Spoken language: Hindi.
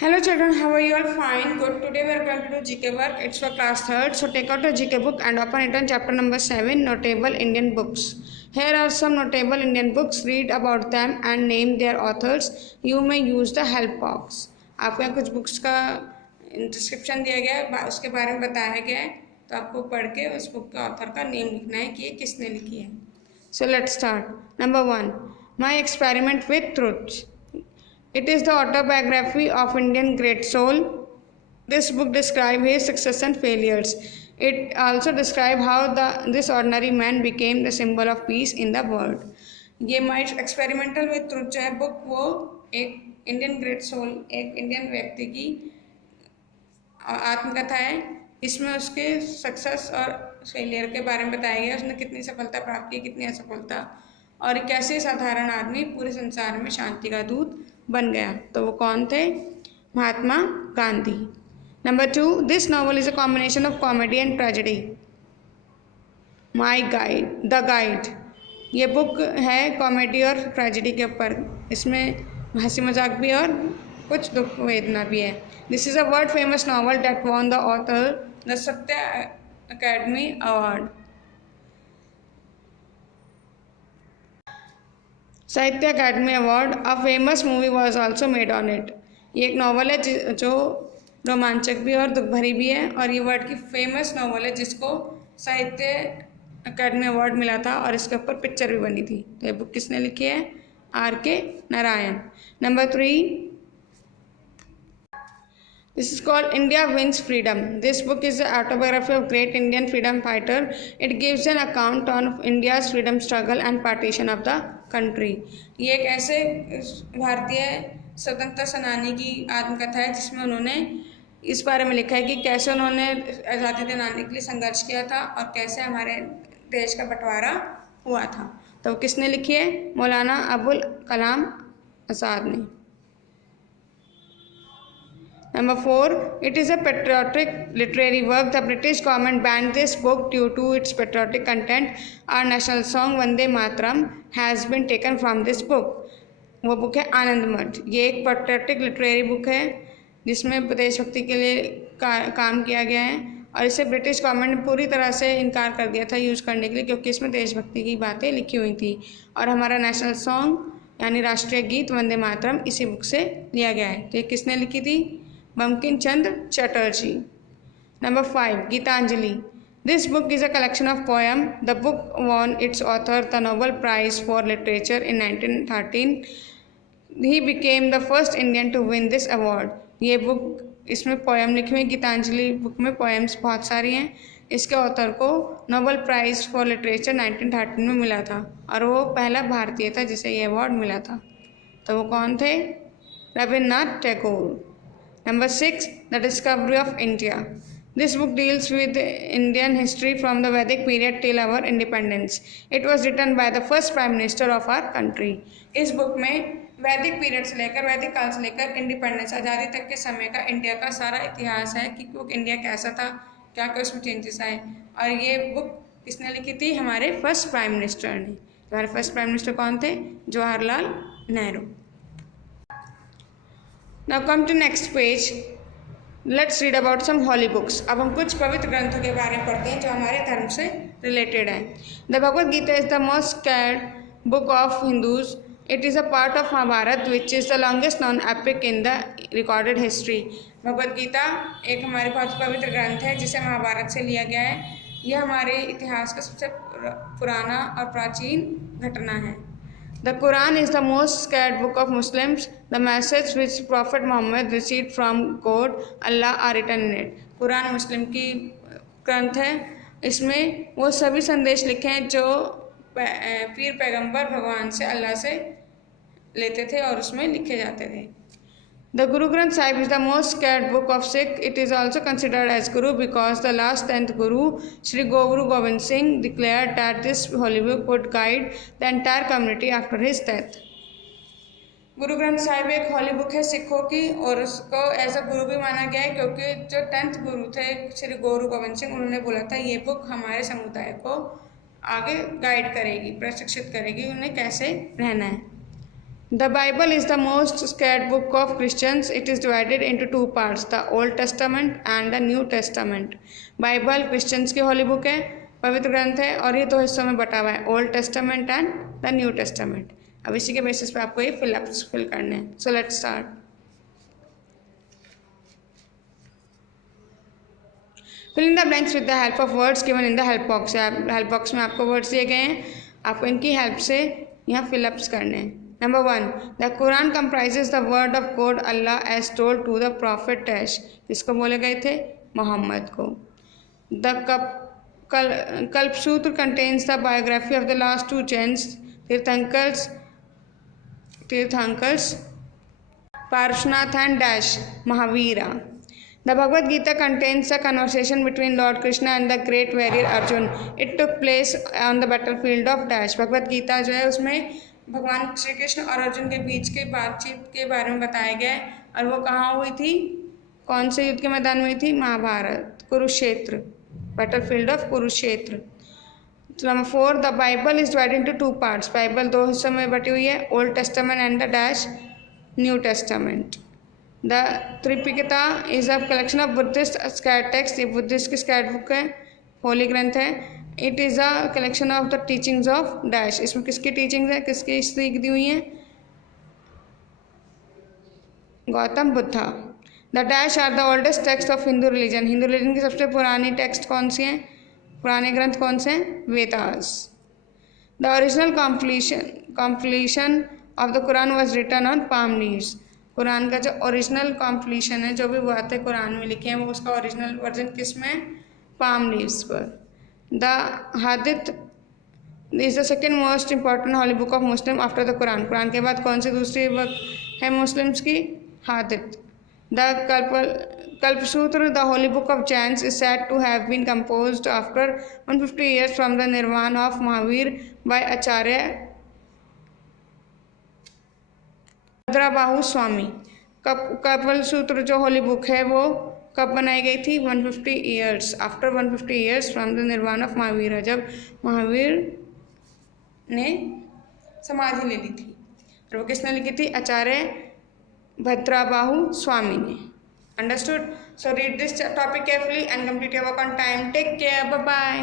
Hello children, how are you all? Fine, good. Today we are going to do GK work. It's for class 3rd. So take out your GK book and open it on chapter number 7, Notable Indian Books. Here are some notable Indian books. Read about them and name their authors. You may use the help box. आपको यहाँ कुछ बुक्स का डिस्क्रिप्शन दिया गया है, उसके बारे में बताया गया है, तो आपको पढ़ के उस बुक के ऑथर का नेम लिखना है कि ये किसने लिखी है. So let's start. Number 1, My Experiment with Truth. It is the autobiography of Indian great soul. This book describes his success and failures. It also describes how this ordinary man became the symbol of peace in the world. ये My Experimental with Truth जो है बुक, वो एक इंडियन ग्रेट सोल, एक इंडियन व्यक्ति की आत्मकथा है. इसमें उसके सक्सेस और फेलियर के बारे में बताया गया, उसने कितनी सफलता प्राप्त की, कितनी असफलता, और कैसे साधारण आदमी पूरे संसार में शांति का दूत बन गया. तो वो कौन थे? Mahatma Gandhi. Number 2, this novel is a combination of comedy and tragedy. My guide, the guide, ये बुक है कॉमेडी और ट्रेजेडी के ऊपर. इसमें हंसी मजाक भी और कुछ दुख वेदना भी है. This is a world famous novel that won the author the सत्य अकेडमी अवार्ड. साहित्य academy award. A famous movie was also made on it. ये एक नॉवल है जो रोमांचक भी और दुख भरी भी है, और ये वर्ल्ड की फेमस नॉवल है जिसको साहित्य अकेडमी अवार्ड मिला था और इसके ऊपर पिक्चर भी बनी थी. तो ये बुक किसने लिखी है? R.K. Narayan. Number 3, this is called India Wins Freedom. This book is the autobiography of great Indian freedom fighter. It gives an account on India's freedom struggle and partition of the country. ये एक ऐसे भारतीय स्वतंत्रता सेनानी की आत्मकथा है जिसमें उन्होंने इस बारे में लिखा है कि कैसे उन्होंने आज़ादी दिलाने के लिए संघर्ष किया था और कैसे हमारे देश का बंटवारा हुआ था. तो किसने लिखी है? मौलाना अबुल कलाम आज़ाद ने. Number 4, it is a patriotic literary work. The British government banned this book due to its patriotic content. Our national song Vande Mataram has been taken from this book. वो बुक है आनंद मठ. ये एक पेट्रियोटिक लिटरेरी बुक है जिसमें देशभक्ति के लिए काम किया गया है, और इसे ब्रिटिश गवर्नमेंट ने पूरी तरह से इनकार कर दिया था यूज़ करने के लिए, क्योंकि इसमें देशभक्ति की बातें लिखी हुई थी. और हमारा नेशनल सॉन्ग यानी राष्ट्रीय गीत वंदे मातरम इसी बुक से लिया गया है. तो ये किसने लिखी थी? Bankim Chandra Chatterjee. Number 5, Gitanjali. This book is a collection of poem. The book won its author the Nobel Prize for Literature in 1913. He became the first Indian to win this award. ये बुक, इसमें पोएम लिखी हुई. गीतांजलि बुक में पोएम्स बहुत सारी हैं. इसके ऑथर को नोबेल प्राइज़ फॉर लिटरेचर 1913 में मिला था, और वो पहला भारतीय था जिसे ये अवार्ड मिला था. तो वो कौन थे? Rabindranath Tagore. Number 6, The Discovery of India. This book deals with Indian history from the Vedic period till our independence. It was written by the first Prime Minister of our country. इस बुक में वैदिक पीरियड से लेकर, वैदिक काल से लेकर इंडिपेंडेंस आज़ादी तक के समय का इंडिया का सारा इतिहास है कि वो इंडिया कैसा था, क्या क्या उसमें चेंजेस आए. और ये बुक किसने लिखी थी? हमारे फर्स्ट प्राइम मिनिस्टर ने. हमारे फर्स्ट प्राइम मिनिस्टर कौन थे? Jawaharlal Nehru. Now come to next page. Let's read about some holy books. अब हम कुछ पवित्र ग्रंथों के बारे में पढ़ते हैं जो हमारे धर्म से रिलेटेड हैं. The Bhagavad Gita is the most scared book of Hindus. It is a part of Mahabharata, which is the longest known epic in the recorded history. Bhagavad Gita एक हमारे बहुत पवित्र ग्रंथ है जिसे महाभारत से लिया गया है. यह हमारे इतिहास का सबसे पुराना और प्राचीन घटना है. The Quran is the most scared book of Muslims. The message which Prophet Muhammad received from God, Allah are written in it. Quran मुस्लिम की ग्रंथ है. इसमें वो सभी संदेश लिखे हैं जो पीर पैगंबर भगवान से, अल्लाह से लेते थे और उसमें लिखे जाते थे. The Guru Granth Sahib is the most scared book of Sikh. It is also considered as Guru because the last 10th Guru, Sri Guru Gobind Singh, declared that this holy book would guide the entire community after his death. Guru Granth Sahib एक हॉली बुक है सिखों की, और उसको एज अ गुरु भी माना गया है क्योंकि जो 10th गुरु थे श्री गुरु गोविंद सिंह, उन्होंने बोला था ये बुक हमारे समुदाय को आगे गाइड करेगी, प्रशिक्षित करेगी उन्हें कैसे रहना है. The Bible is the most scared book of Christians. It is divided into two parts, the Old Testament and the New Testament. Bible Christians की होली बुक है, पवित्र ग्रंथ है, और ये दो हिस्सों में बटा हुआ है, Old Testament and the new testament. अब इसी के बेसिस पे आपको ये फिल करने हैं. So let's start. Fill in the blanks with the help of words given in the help box. Help box में आपको वर्ड्स दिए गए हैं, आपको इनकी हेल्प से यहाँ फिलअप्स करने हैं. Number 1. The Quran comprises the word of God Allah as told to the Prophet Dash. किसको बोले गए थे? मोहम्मद को. The Kalpsutra contains the biography of the last two gens, Tirthankars, Parshnath and Dash, Mahavira. The Bhagavad Gita contains a conversation between Lord Krishna and the great warrior Arjun. It took place on the battlefield of Dash. Bhagavad Gita जो है उसमें भगवान श्री कृष्ण और अर्जुन के बीच के बातचीत के बारे में बताया गया है, और वो कहाँ हुई थी, कौन से युद्ध के मैदान में हुई थी? Mahabharata, Kurukshetra, battlefield of Kurukshetra. Number 4. The Bible is divided into two parts. Bible दो हिस्सों में बटी हुई है, Old Testament and the dash New Testament. The Tripitaka is a collection of Buddhist sacred text. ये बुद्धिस्ट की स्कैर्ड बुक है, होली ग्रंथ है. It is a collection of the teachings of dash. इसमें किसकी टीचिंग्स है, किसकी सीख दी हुई हैं? Gautam Buddha. The dash are the oldest text of Hindu religion. Hindu religion की सबसे पुरानी टेक्स्ट कौन सी हैं, पुराने ग्रंथ कौन से हैं? Vedas. The original compilation of the Quran was written on palm leaves. Quran का जो ओरिजिनल कॉम्प्लीशन है, जो भी बातें कुरान में लिखी हैं, वो उसका ओरिजिनल वर्जन किस में? पाम लीव्स पर. The Hadith is the second most important holy book of Muslim after the Quran. Quran के बाद कौन सी दूसरी बुक है मुस्लिम्स की? हादिथ. The Kalpasutra, the holy book of Jains, is said to have been composed after 150 years from the Nirvan of Mahavir by Acharya भद्राबाहु स्वामी. कल्पसूत्र जो होली बुक है वो कब बनाई गई थी? 150 years, after 150 years from the निर्वाण ऑफ महावीर, जब महावीर ने समाधि ले ली थी. और वो किसने लिखी थी? आचार्य भद्राबाहु स्वामी ने. Understood? So read this topic carefully and complete your work on time. Take care, bye bye.